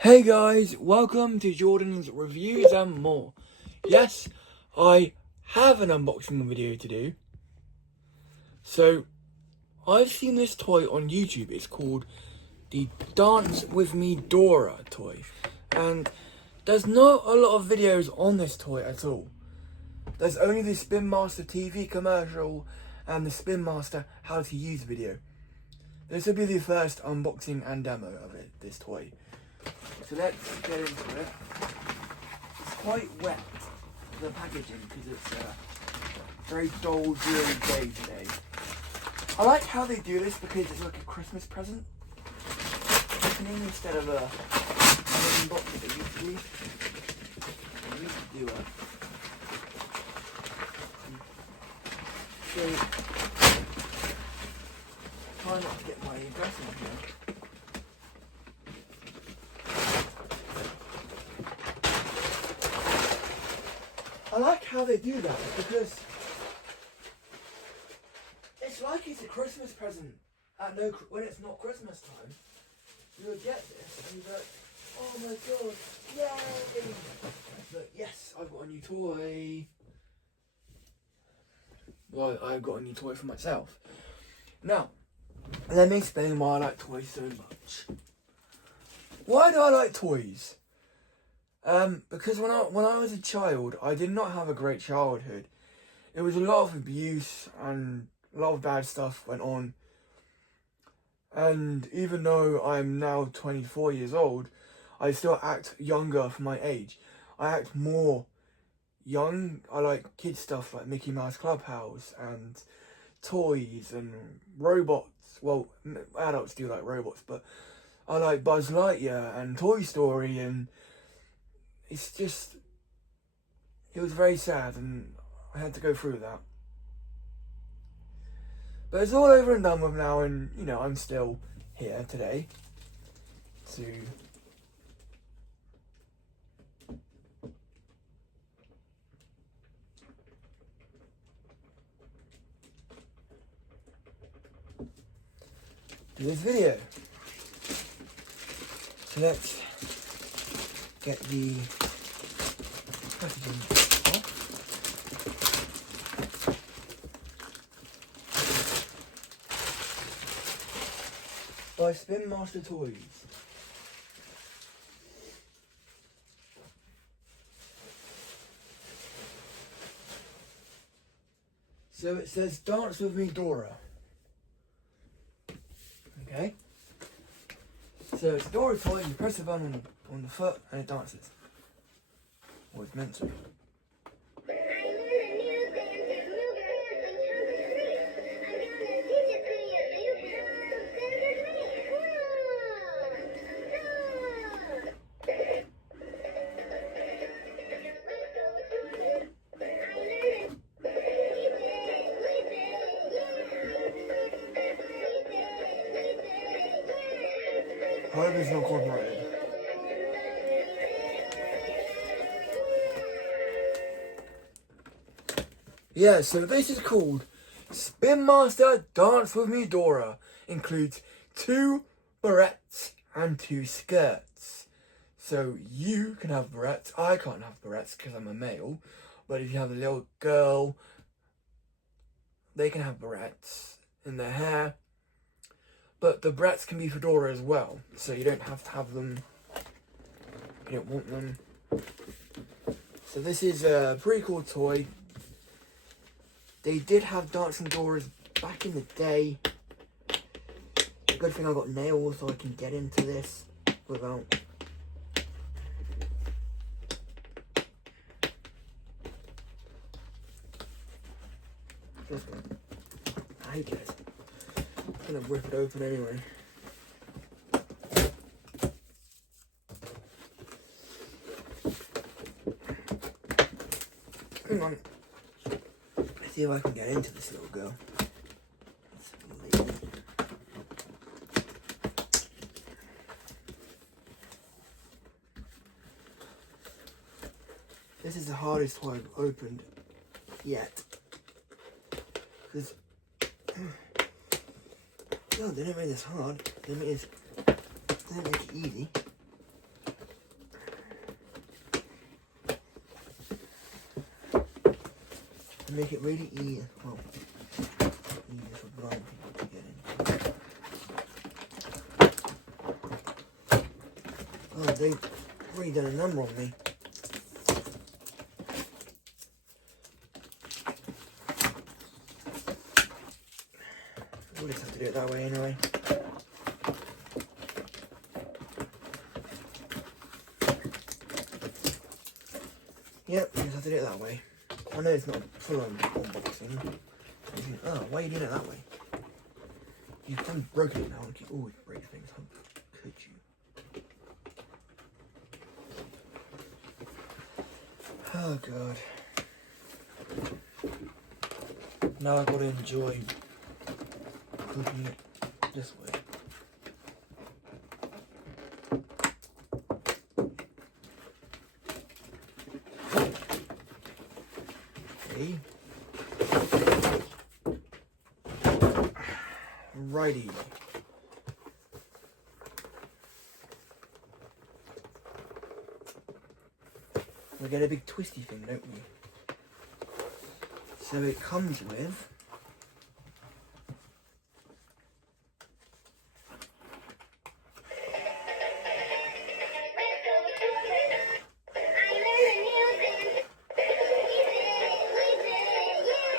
Hey guys, welcome to Jordan's Reviews and More. Yes, I have an unboxing video to do. So, I've seen this toy on YouTube. It's called the Dance With Me Dora toy. And there's not a lot of videos on this toy at all. There's only the Spin Master TV commercial and the Spin Master how to use video. This will be the first unboxing and demo of this toy. So let's get into it. It's quite wet, the packaging, because it's very dull, dreary day today. I like how they do this because it's like a Christmas present opening instead of a open box that they used to do. They used to do it. So, try not to get my address in here. I like how they do that because it's like it's a Christmas present when it's not Christmas time. You would get this and you'd be like, oh my god, yay! But yes, I've got a new toy. Well, I've got a new toy for myself. Now, let me explain why I like toys so much. Why do I like toys? Because when I was a child, I did not have a great childhood. It was a lot of abuse and a lot of bad stuff went on. And even though I'm now 24 years old, I still act younger for my age. I act more young. I like kid stuff like Mickey Mouse Clubhouse and toys and robots. Well, adults do like robots, but I like Buzz Lightyear and Toy Story, and it's just, it was very sad and I had to go through that. But it's all over and done with now, and you know, I'm still here today to do this video. So let's get the packaging off. By Spin Master Toys. So it says Dance With Me Dora. Okay. So it's a Dora toy, you press the button on the foot and it dances. Or it's meant to. Hope it's not copyrighted. Yeah, so this is called Spin Master Dance With Me Dora. Includes 2 barrettes and 2 skirts. So you can have barrettes. I can't have barrettes because I'm a male. But if you have a little girl, they can have barrettes in their hair. But the barrettes can be for Dora as well. So you don't have to have them if you don't want them. So this is a pretty cool toy. They did have dancing Doras back in the day. A good thing I got nails so I can get into this without... I hate this. I'm gonna rip it open anyway. Hang on. Let's see if I can get into this little girl. This is the hardest toy I've opened yet. Because no, they didn't make this hard. They didn't make it easy. and make it really easy. Well, easy for blind people to get in. Oh, they've really done a number on me. We'll just have to do it that way anyway. Yep, you just have to do it that way. I know it's not a full-on unboxing. You think, oh, why are you doing it that way? You've kind of broken it now, and you always break things. How could you? Oh god. Now I've got to enjoy cooking it this way. Righty. We get a big twisty thing, don't we? So it comes with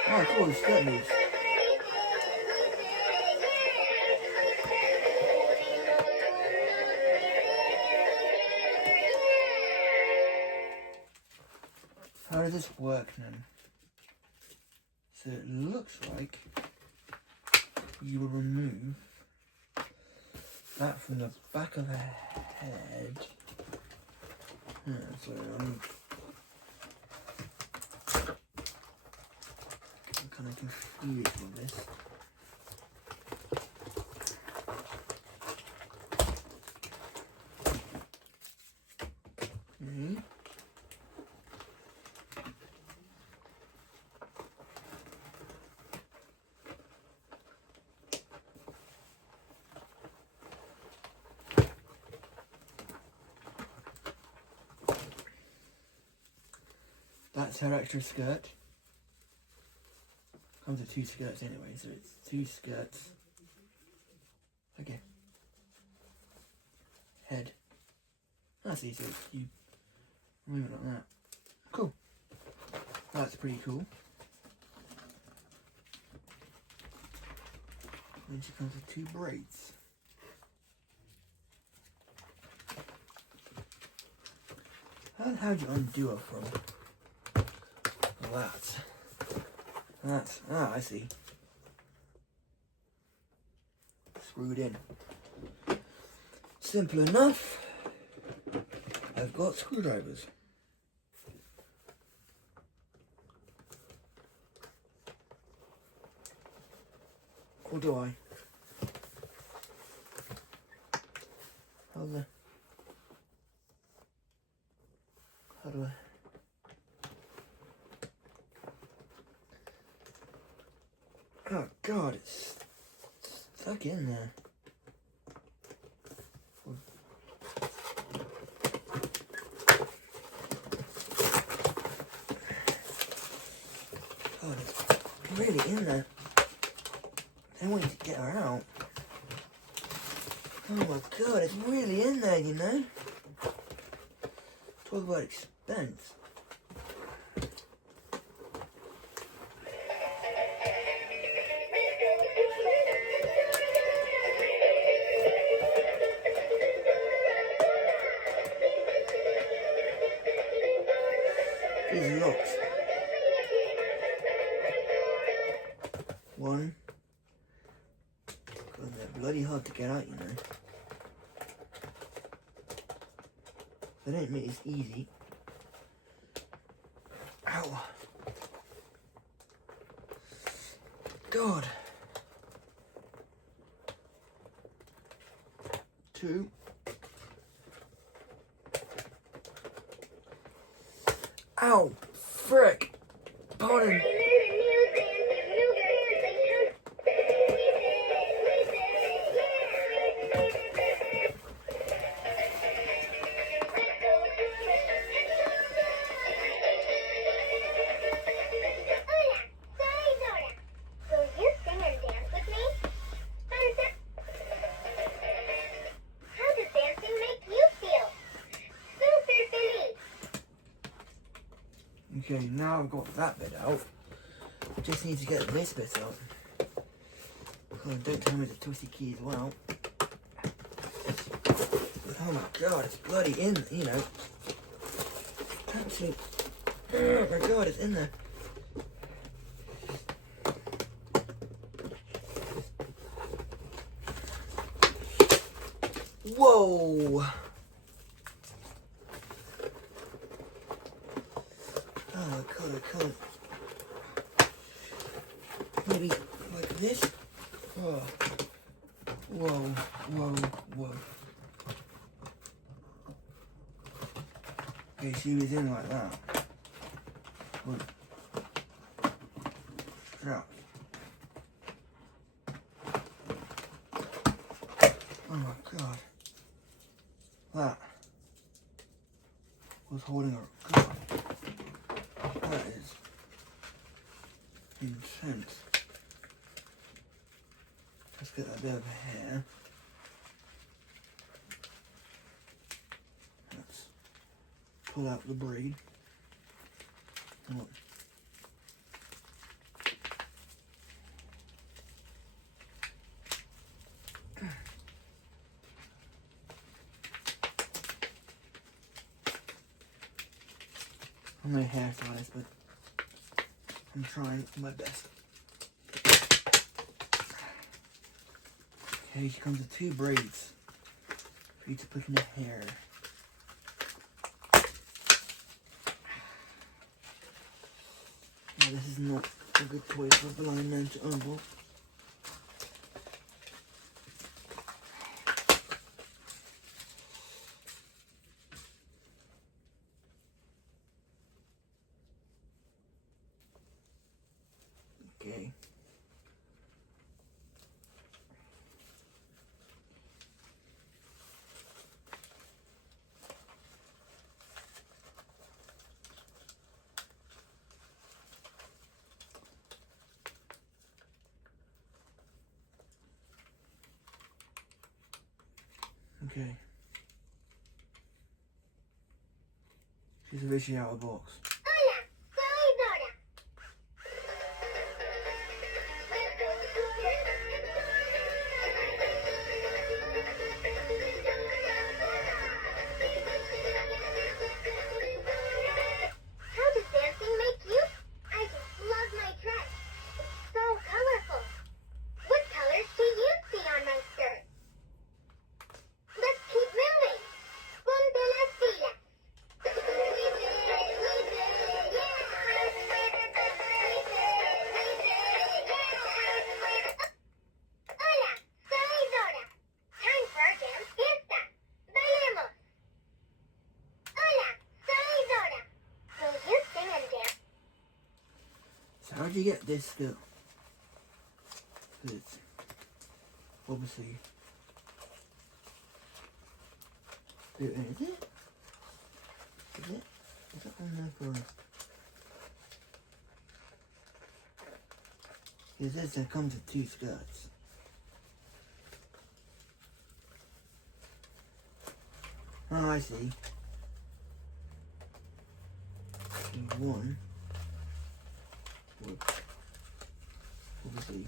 oh cool, the skirt moves. How does this work then? So it looks like you will remove that from the back of the head. So I'm kind of confused with this. That's her extra skirt. Comes with 2 skirts anyway, so it's 2 skirts. Okay. Head. That's easy. You move it like that. Cool. That's pretty cool. Then she comes with 2 braids. How do you undo her from? That's, I see. Screwed in. Simple enough. I've got screwdrivers. Or do I? How do I? Oh god, it's stuck in there. God, it's really in there. I want you to get her out. Oh my god, it's really in there, you know? Talk about expense. These locks. One. God, they're bloody hard to get out, you know. They don't make this easy. Ow. God. 2. Ow! Frick! Pardon! Okay, now I've got that bit out. I just need to get this bit out. Oh, don't tell me the twisty key as well. Oh my god, it's bloody in, you know. Absolute. Oh my god, it's in there. Whoa! Oh, I can't. Maybe like this? Oh. Whoa. Okay, she was in like that. Look. Yeah. Oh my god. That was holding her. God. That is intense. Let's get that bit over here. Let's pull out the braid. Oh. I'm no hairstylist, but I'm trying my best. Okay, she comes with 2 braids for you to put in the hair. Yeah, this is not a good toy for a blind man to own. Okay. Okay. She's officially out of the box. Hola, soy Dora. How does dancing make you? I just love my dress. It's so colorful. What colors do you see on my skirt? Let's keep moving. Ponte las pilas. Hola, soy Dora. Time for a dance fiesta. Bailemos. Hola, soy Dora. Will you sing and dance? So how'd you get this still? It's obviously. Is it? Is it on there for? It says it comes with 2 skirts. Oh, I see. One would obviously.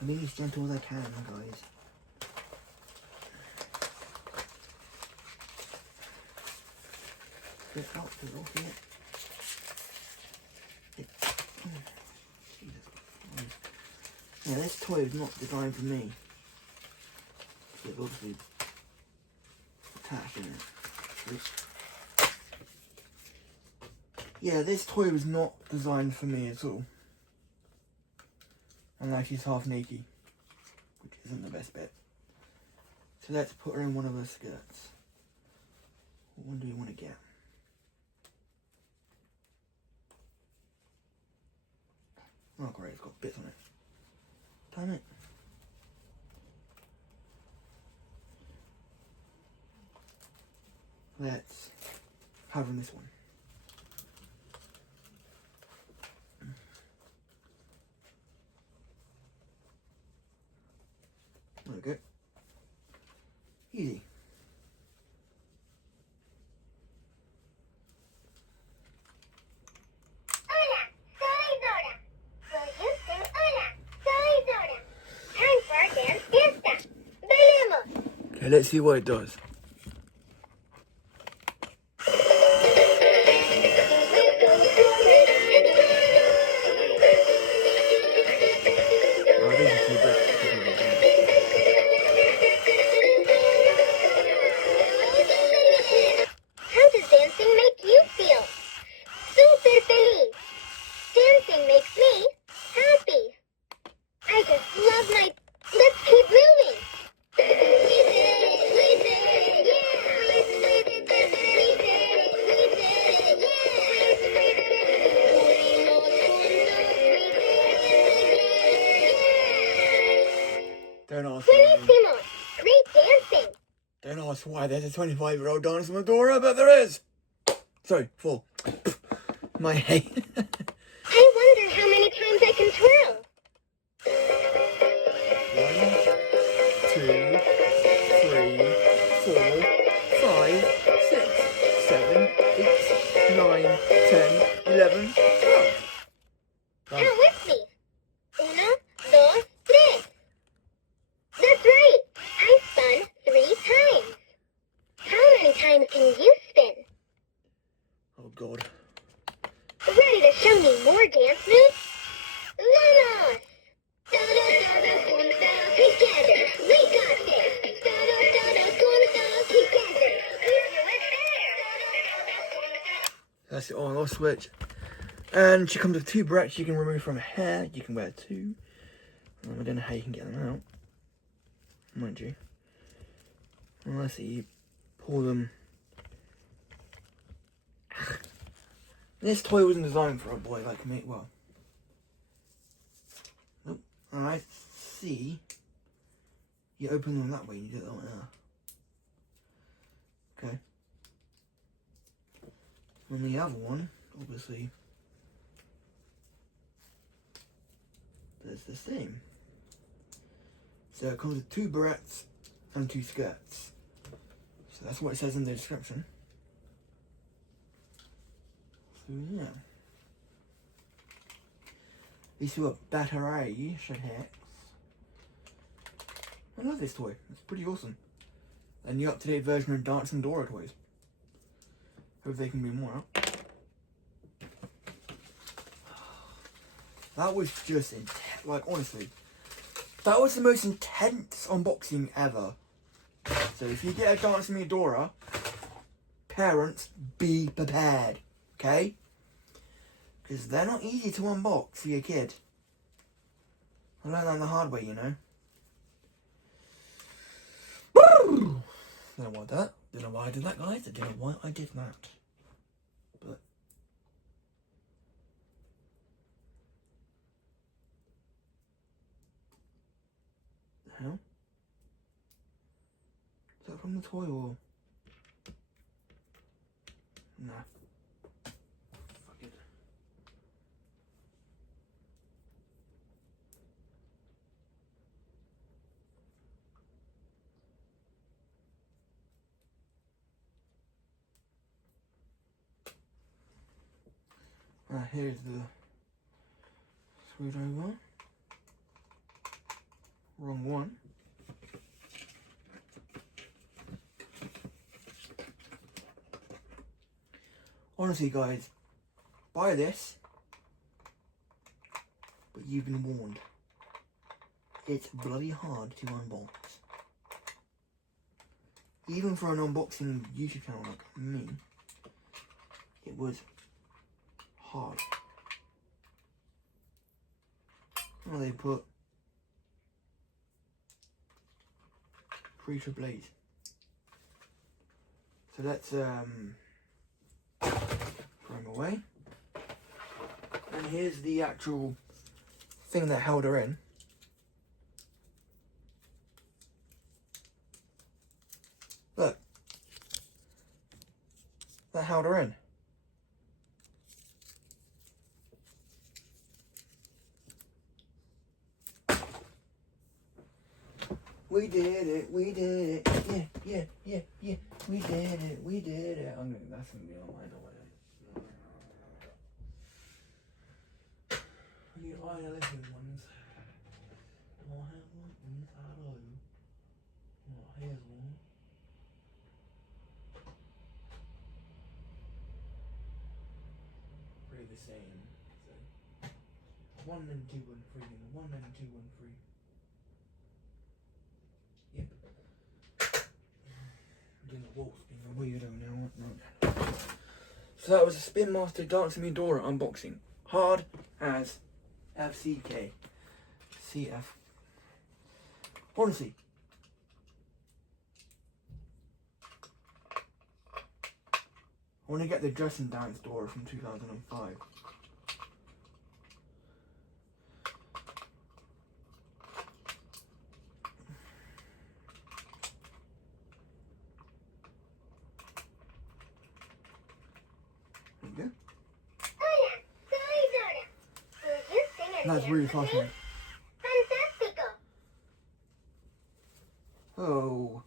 I'm being as gentle as I can, guys. Get out the rock here. Jesus Christ. Yeah, this toy is not designed for me. So it's obviously attached in it. Oops. Yeah, this toy was not designed for me at all. And now she's half naked, which isn't the best bit. So let's put her in one of her skirts. What one do we want to get? Oh great, it's got bits on it. Damn it. Let's have her in this one. There we go. Easy. Okay, let's see what it does. Oh, these are two bricks. How does dancing make you feel? Super feliz. Dancing makes me happy. I just love my... Let's keep moving. We did it, yeah. We did it, yeah. Don't ask why. Buenísimo. Great dancing. Don't ask why there's a 25-year-old dancing with Dora, but there is. Sorry, 4. My head. I wonder how many times I can twirl. 1, 2, 3, 4, 5, 6, 7, 8, 9, 10, 11, 12. Count with me. Uno, dos, tres. That's right. I spun 3 times. How many times can you spin? Oh God. Ready to show me more dance moves? Vamos! Together, we got this. Together, That's the on-off switch. And she comes with 2 bracts you can remove from her hair. You can wear 2. I don't know how you can get them out. Mind you. Unless you pull them. This toy wasn't designed for a boy like me. Well. Nope. Alright. See. You open them that way and you do it that way there. Okay. And the other one, obviously, there's the same. So it comes with 2 barrettes and 2 skirts. So that's what it says in the description. So yeah. These 2 are battery hex. I love this toy. It's pretty awesome. And the up-to-date version of Dancing Dora toys. Hope they can be more out. That was just intense. Like, honestly, that was the most intense unboxing ever. So if you get a Dancing with Dora, parents, be prepared. Okay? Because they're not easy to unbox for your kid. I learned that the hard way, you know. Woo! Don't know why that. Don't know why I did that, guys. I don't know why I did that. But the hell? Is that from the toy or? Nah. Fuck it. Here's the screwdriver. Wrong one. Honestly, guys, buy this, but you've been warned. It's bloody hard to unbox. Even for an unboxing YouTube channel like me, it was hard. Oh, they put Creature Blade. So let's throw them away. And here's the actual thing that held her in. Look. That held her in. We did it, we did it, yeah, we did it, we did it. That's gonna be on my door. You are the little ones. Oh, I have one inside of you. Oh, here's one. the same. So 1 and 2 and 3 and 1 and 2 and 3. Yep. Doing the waltz being a weirdo now. No. So that was a Spin Master Dancing Me Dora unboxing. Hard as FCK. CF. Honestly. I want to get the Dressing Dance Dora from 2005. There you go. Hola, soy Dora. Will you sing and That's dance really with me? fascinating. Fantastico. Oh.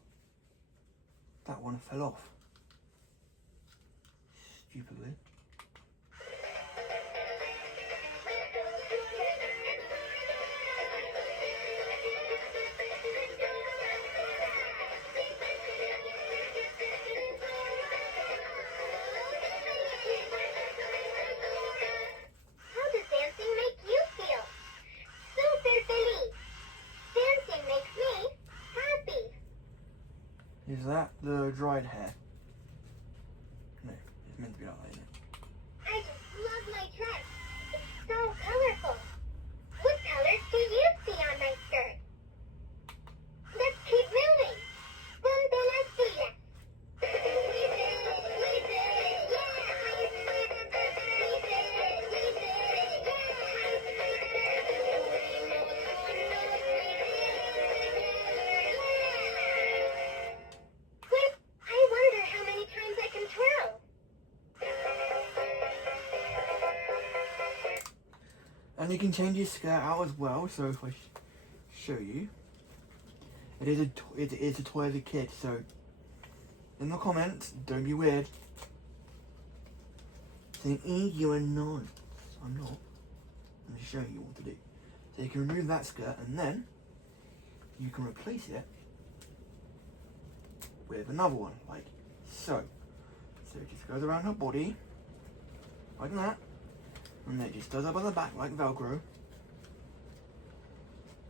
That one fell off. Stupidly. How does dancing make you feel? Super feliz. Dancing makes me happy. Is that the dried hair? No, it's meant to be like that, isn't it? I just love my dress. It's so colorful. What colors do you see on my skirt? Let's keep moving. Ponte las pilas. I wonder how many times I can twirl. And you can change your skirt out as well. So if I show you, it is a toy as a kid. So in the comments, don't be weird. Saying, you are not. I'm not. I'm just showing you what to do. So you can remove that skirt and then you can replace it with another one, like so. So it just goes around her body, like that. And then it just does up on the back like Velcro.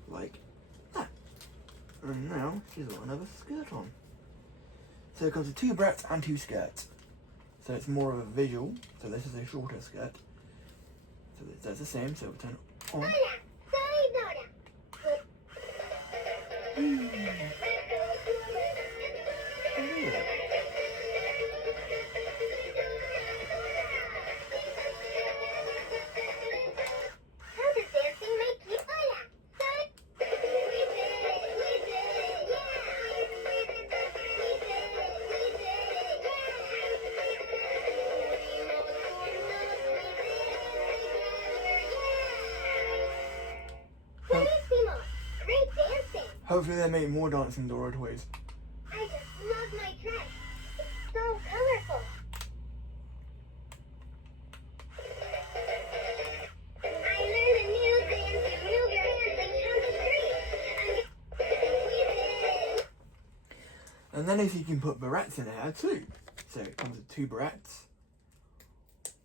Like that. And now she's got another skirt on. So it comes with 2 breadths and 2 skirts. So it's more of a visual. So this is a shorter skirt. So it does the same, so we'll turn it on. Hola, soy Dora. How does dancing make you? Hola, Buenísimo! Great dancing! Hopefully they make more Dancing Dora toys. I just love my dress. It's so colorful. I learned a new dance, new dance, and And then if you can put barrettes in there too. So it comes with 2 barrettes.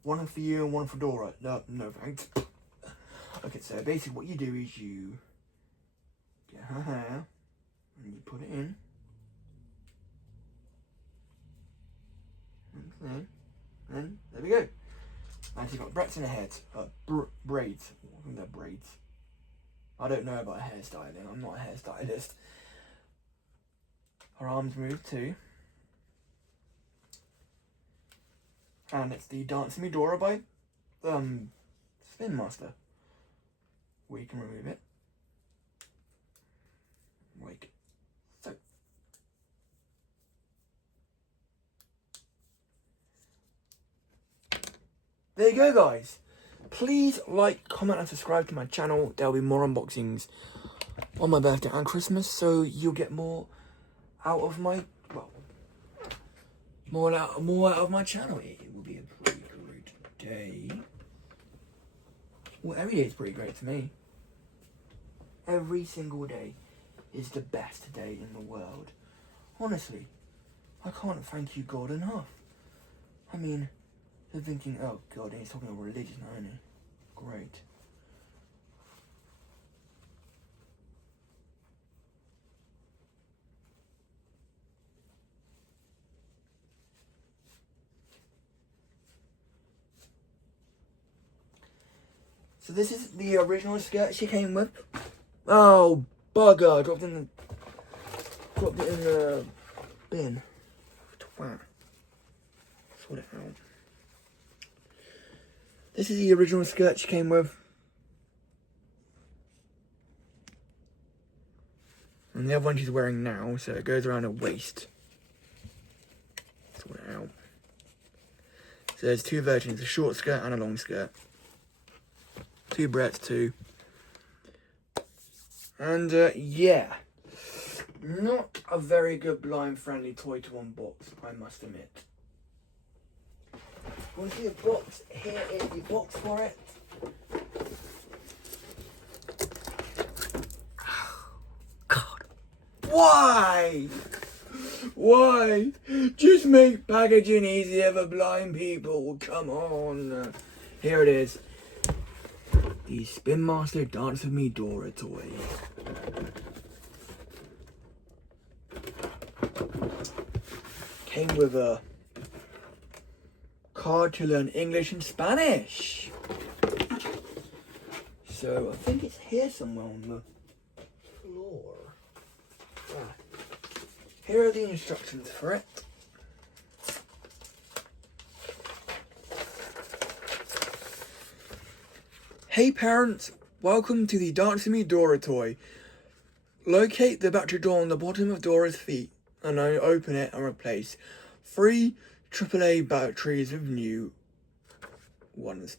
One for you and one for Dora. No thanks. Okay, so basically what you do is you get her hair and you put it in. Okay. Then there we go. And she's got barrettes in her head. Braids. I think they're braids. I don't know about hairstyling. I'm not a hairstylist. Her arms move too. And it's the Dancing Me Dora by Spin Master. We can remove it. Like so. There you go, guys. Please like, comment and subscribe to my channel. There'll be more unboxings on my birthday and Christmas, so you'll get more out of my, well, more out of my channel. It will be a pretty great day. Well, every day is pretty great to me. Every single day is the best day in the world. Honestly, I can't thank you God enough. I mean, They're thinking, oh god, he's talking about religion, aren't he? Great. So this is the original skirt she came with. Oh bugger! Dropped it in the bin. Twat. Sort it out. This is the original skirt she came with. And the other one she's wearing now, so it goes around her waist. Sort it out. So there's two versions, a short skirt and a long skirt. Two breadths too. And yeah. Not a very good blind friendly toy to unbox, I must admit. Want to see the box? Here is the box for it. God. Why? Why? Just make packaging easier for blind people. Come on. Here it is. The Spin Master Dance With Me Dora toy. Came with a card to learn English and Spanish. So I think it's here somewhere on the floor. Ah. Here are the instructions for it. Hey parents, welcome to the Dance With Me Dora toy. Locate the battery door on the bottom of Dora's feet and then open it and replace 3 AAA batteries with new ones.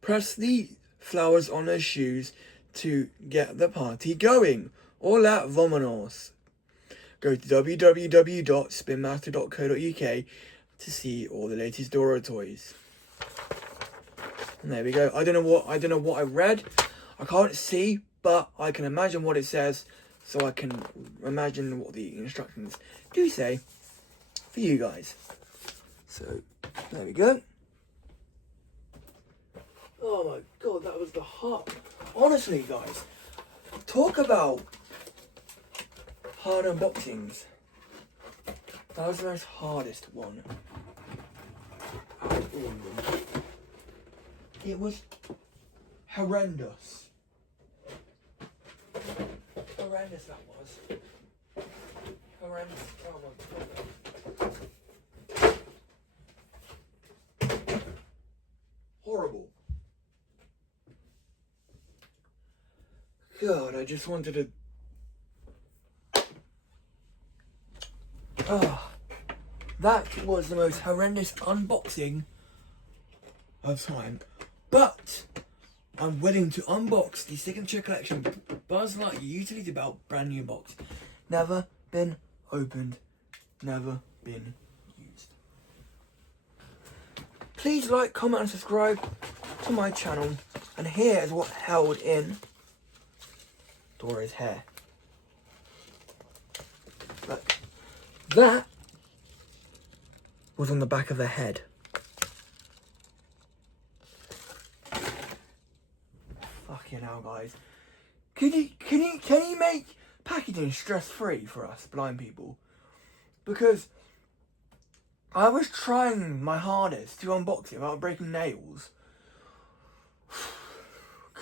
Press the flowers on her shoes to get the party going. Hola, vámonos. Go to www.spinmaster.co.uk to see all the latest Dora toys. And there we go. I don't know what I read. I can't see, but I can imagine what it says, so I can imagine what the instructions do say for you guys. So there we go. Oh my god, that was the heart. Honestly, guys, talk about hard unboxings. That was the most hardest one out of all of them. It was horrendous. Horrendous that was. Horrendous. Oh my god. Horrible. God, I just wanted to... that was the most horrendous unboxing of time. But I'm willing to unbox the Signature Collection Buzz Lightyear Utility Belt brand new box. Never been opened, never been used. Please like, comment and subscribe to my channel. And here is what held in Dora's hair. Look, that was on the back of her head. Fucking hell, guys. Can you make packaging stress-free for us blind people? Because I was trying my hardest to unbox it without breaking nails.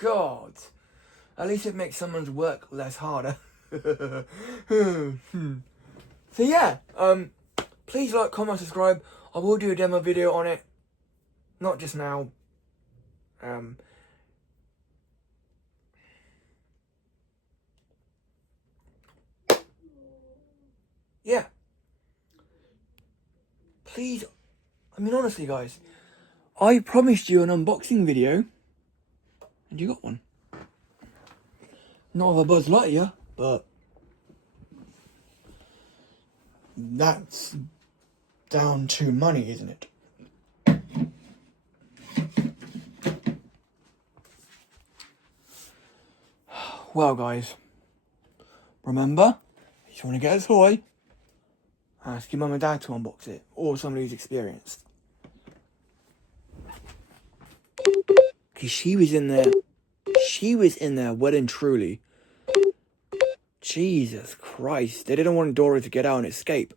God. At least it makes someone's work less harder. So yeah, please like, comment, subscribe. I will do a demo video on it. Not just now. Yeah. Please, I mean honestly guys, I promised you an unboxing video, and you got one. Not of a Buzz Lightyear, but that's down to money, isn't it? Well guys, remember, if you want to get a toy, ask your mum and dad to unbox it, or somebody who's experienced. She was in there. She was in there well and truly. Jesus Christ. They didn't want Dora to get out and escape.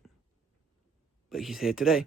But she's here today.